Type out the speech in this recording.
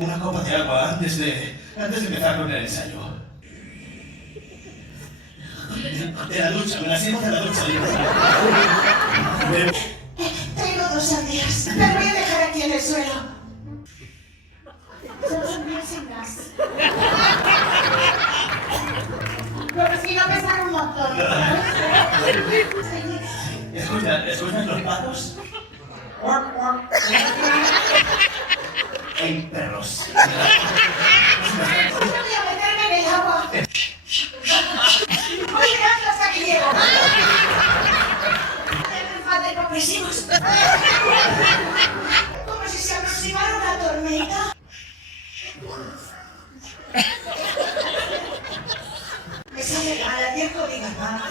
Una copa de agua antes de empezar con el ensayo. De la ducha, me la siento de la ducha. Tengo 2 sandías. Las voy a dejar aquí en el suelo. Son sandías sin gas. Pero si no pesan un montón. ¿Escuchan los patos? ¡Ey, perros! No voy a meterme en el agua. Voy llegando hasta que llego. Me faltan compresivos. Como si se aproximara una tormenta. Me sale a la tiempo de mi mamá.